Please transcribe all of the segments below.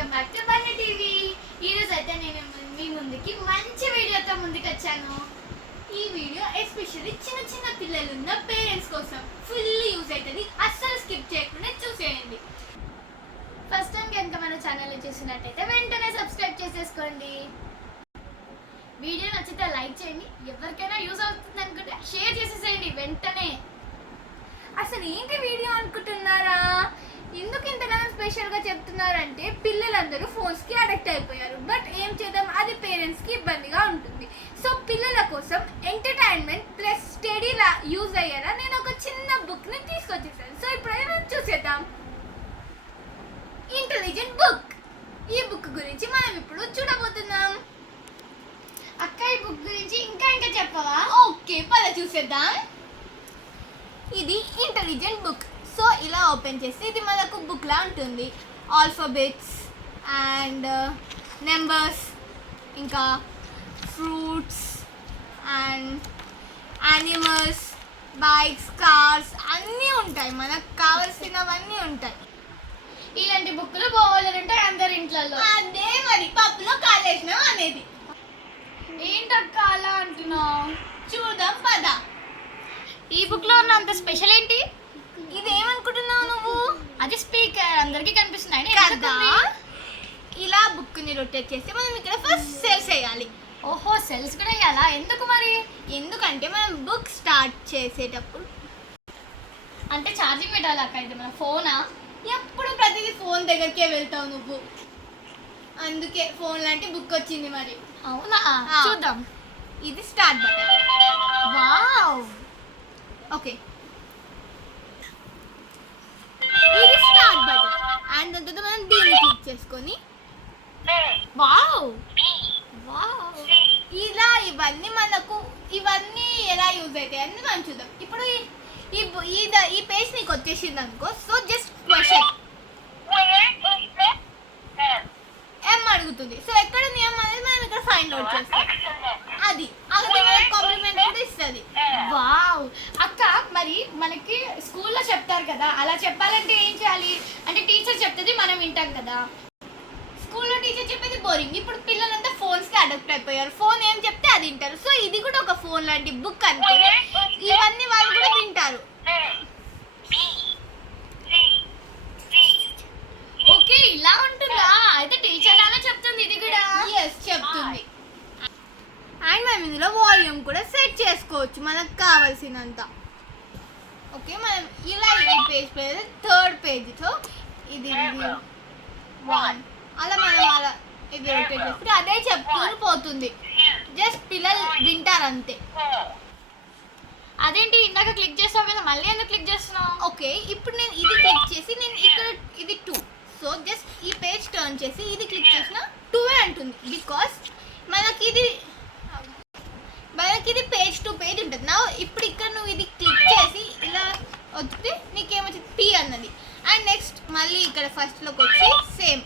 Welcome back to Bunny TV. ఈ రోజు అయితే నేను మీ ముందుకి మంచి వీడియోతో ముందుకు వచ్చాను ఈ వీడియో ఎస్పెషల్లీ చిన్న చిన్న పిల్లలు ఉన్న పేరెంట్స్ కోసం ఫుల్ యూజ్ అవుతుంది అస్సలు స్కిప్ చేయకుండా చూసేయండి. ఫస్ట్ టైం కనుక మన ఛానల్ చూసినట్టయితే వెంటనే సబ్స్క్రైబ్ చేసేసుకోండి. వీడియో నచ్చితే లైక్ చేయండి. ఎవరికైనా యూజ్ అవుతుంది అనుకుంటే షేర్ చేసేసేయండి వెంటనే. అసలు ఏంటి వీడియో అనుకుంటున్నారా? ఎందుకు ఇంతగానో స్పెషల్గా చెప్తున్నారంటే పిల్లలందరూ ఫోన్స్కి అడిక్ట్ అయిపోయారు. బట్ ఏం చేద్దాం? అది పేరెంట్స్కి ఇబ్బందిగా ఉంటుంది. సో పిల్లల కోసం ఎంటర్టైన్మెంట్ ప్లస్ స్టడీలా యూజ్ అయ్యేలా నేను ఒక చిన్న బుక్ని తీసుకొచ్చేసాను. సో ఇప్పుడు మనం చూసేద్దాం. ఇంటెలిజెంట్ బుక్ ఈ బుక్ గురించి మనం ఇప్పుడు చూడబోతున్నాం. అక్క ఈ బుక్ గురించి ఇంకా ఇంకా చెప్పవా? ఓకే పద చూసేద్దాం. ఇది ఇంటెలిజెంట్ బుక్ ఇలా ఓపెన్ చేస్తే ఇది మనకు బుక్ లా ఉంటుంది. ఆల్ఫాబెట్స్ అండ్ నెంబర్స్ ఇంకా fruits and animals bikes cars అన్నీ ఉంటాయి. మనకు కావాల్సినవన్నీ ఉంటాయి. ఇలాంటి బుక్కులు పోవాలంటే అందరి ఇంట్లో అదే మరి పప్పులో కాలేసినాం అనేది. ఏంటక్క అలా అంటున్నావు? చూద్దాం పద. ఈ బుక్లో ఉన్నంత స్పెషల్ ఏంటి? ఇదేమనుకుంటున్నావు నువ్వు? అది స్పీకర్ అందరికి కనిపిస్తుంది. అయినా కదా? ఇలా బుక్ని రొటేట్ చేస్తే మనం ఇక్కడ ఫస్ట్ సేల్ చేయాలి ఓహో సెల్స్ కూడా ఇవ్వాలా ఎందుకు మరి? ఎందుకంటే మనం బుక్ స్టార్ట్ చేసేటప్పుడు అంటే ఛార్జింగ్ పెట్టాలి అక్క? ఇది మన ఫోనా? ఎప్పుడు ప్రతిదీ ఫోన్ దగ్గరికే వెళ్తావు నువ్వు. అందుకే ఫోన్ లాంటి బుక్ వచ్చింది మరి. అవునా. చూద్దాం. ఇది స్టార్ట్ బటన్. వావ్. ఓకే. చేసుకొని వావ్. వావ్. ఇలా ఇవన్నీ మనకు ఇవన్నీ ఎలా యూజ్ అవుతాయి అని మనం చూద్దాం. ఇప్పుడు ఈ- ఈ పేజ్ నీకు వచ్చేసింది అనుకో. So just question. ఎం అడుగుతుంది. సో ఎక్కడ ఎం అనేది మనం ఇక్కడ ఫైండ్ అవుట్ చేస్తాం. అది. కాంప్లిమెంట్ కూడా ఇస్తుంది. వావ్. అక్క మరి మనకి స్కూల్లో చెప్తారు కదా. అలా చెప్పాలంటే ఏం చేయాలి? అంటే టీచర్ చెప్తుంది మనం వింటాం కదా. టీచర్ చెప్పేది బోరింగ్ ఇప్పుడు పిల్లలంతా ఫోన్స్కి అడాప్ట్ అయిపోయారు. ఫోన్ ఏం చెప్తే అది వింటారు. సో ఇది కూడా ఒక ఫోన్ లాంటి బుక్ అనుకుని ఇవన్నీ వాళ్ళు కూడా వింటారు. ఓకే ఇలా ఉంటుందా? అయితే టీచర్ లాగా చెప్తుంది ఇది కూడా. ఎస్ చెప్తుంది. అండ్ మనం ఇందులో వాల్యూమ్ కూడా సెట్ చేసుకోవచ్చు. మనకు కావాల్సినంత. ఓకే మనం ఇలా ఈ పేజ్ పేజ్ థర్డ్ పేజ్తో ఇది వన్ అలా మనం ఇది రొటేట్ చేస్తే అదే చెప్తూ పోతుంది. జస్ట్ పిల్లలు వింటారు అంతే అదేంటి ఇందాక క్లిక్ చేసావు కదా మళ్ళీ ఎందుకు క్లిక్ చేస్తున్నావు? ఓకే ఇప్పుడు నేను ఇది క్లిక్ చేసి నేను ఇక్కడ ఇది టూ సో జస్ట్ ఈ పేజ్ టర్న్ చేసి ఇది క్లిక్ చేసిన టూ అంటుంది. బికాస్ మనకి ఇది మనకి ఇది పేజ్ టు పేజ్ ఉంటుంది. నా ఇప్పుడు ఇక్కడ నువ్వు ఇది క్లిక్ చేసి ఇలా వస్తే నీకేమొచ్చింది? పి అన్నది. అండ్ నెక్స్ట్ మళ్ళీ ఇక్కడ ఫస్ట్లోకి వచ్చి సేమ్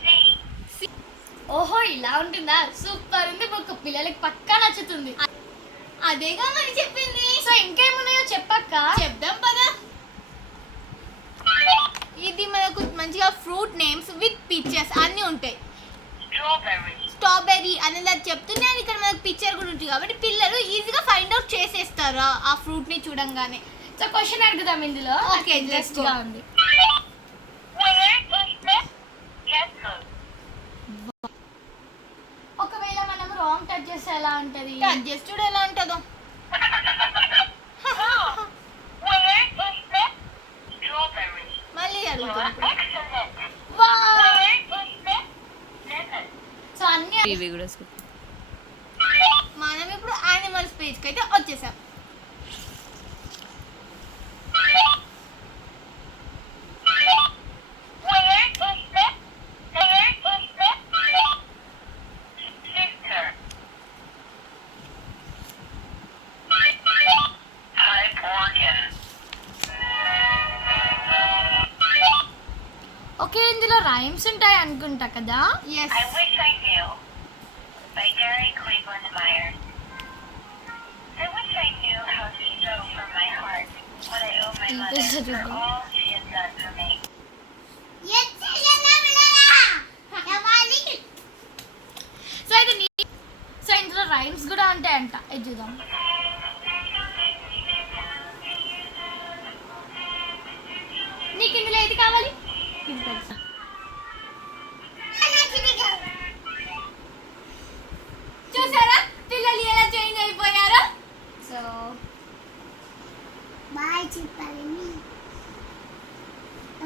ఓహో ఇలా ఉంటుందా? సూపర్ ఉంది బుక్ పిల్లలకి పక్కా నచ్చుతుంది. అదేగా మరి చెప్పింది. సో ఇంకేమున్నాయో చెప్పక్క? చెప్దాం పదా. ఇది మనకు మంచిగా ఫ్రూట్ నేమ్స్ విత్ పిక్చర్స్ అన్నీ ఉంటాయి. స్ట్రాబెర్రీ అనేది అది చెప్తూనే అది ఇక్కడ మనకు పిక్చర్ కూడా ఉంటుంది కాబట్టి పిల్లలు ఈజీగా ఫైండ్ అవుట్ చేసేస్తారు ఆ- ఫ్రూట్ని చూడంగానే. సో క్వశ్చన్ అడుగుదాం ఇందులో. Go. గా ఉంది ఒకవేళ మనం రాంగ్ టచ్ చేస్తే ఎలా ఉంటది? జస్ట్ చూడు ఎలా ఉంటుందో. మళ్ళీ. సో అన్ని మనం ఇప్పుడు యానిమల్స్ పేజ్కి అయితే వచ్చేసాం. రైమ్స్ ఉంటాయి అనుకుంటా కదా? సో సో ఇందులో రైమ్స్ కూడా ఉంటాయంట. ఇది చూద్దాం. నీకు ఇందులో ఏది కావాలి? ఇది తెలుసా?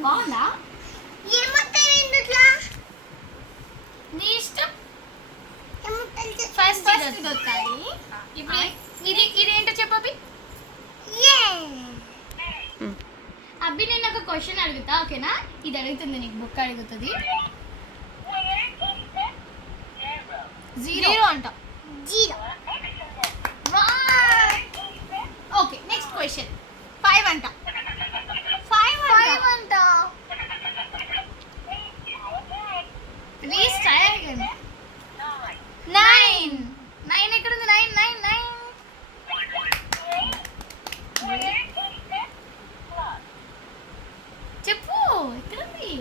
బాగుందా? నీ ఇష్టం? ఫస్ట్ ఇది ఇప్పుడు ఇది ఇదేంటో చెప్పబి అబ్బి నేను ఒక క్వశ్చన్ అడుగుతా ఓకేనా? ఇది అడుగుతుంది నీకు బుక్ అడుగుతుంది. జీరో అంట. Zero okay next question five అంట ఫైవ్ ఫైవ్ అంట please try again Nine. Nine nine ఎక్కడ ఉంది nine nine nine Where is the plus? చెప్పు ఎక్కడ ఉంది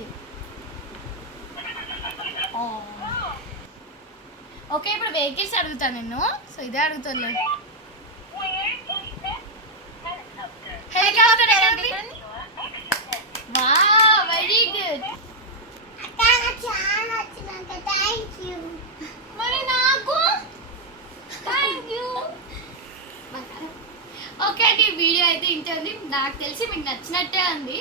ఓకే ఇప్పుడు వెహికల్స్ అడుగుతా నేను సో ఇదే helicopter? హెలికాప్టర్. వా వెరీ గుడ్ మరి నాకు? ఓకే అండి వీడియో అయితే ఇంతే ఉంది నాకు తెలిసి మీకు నచ్చినట్టే ఉంది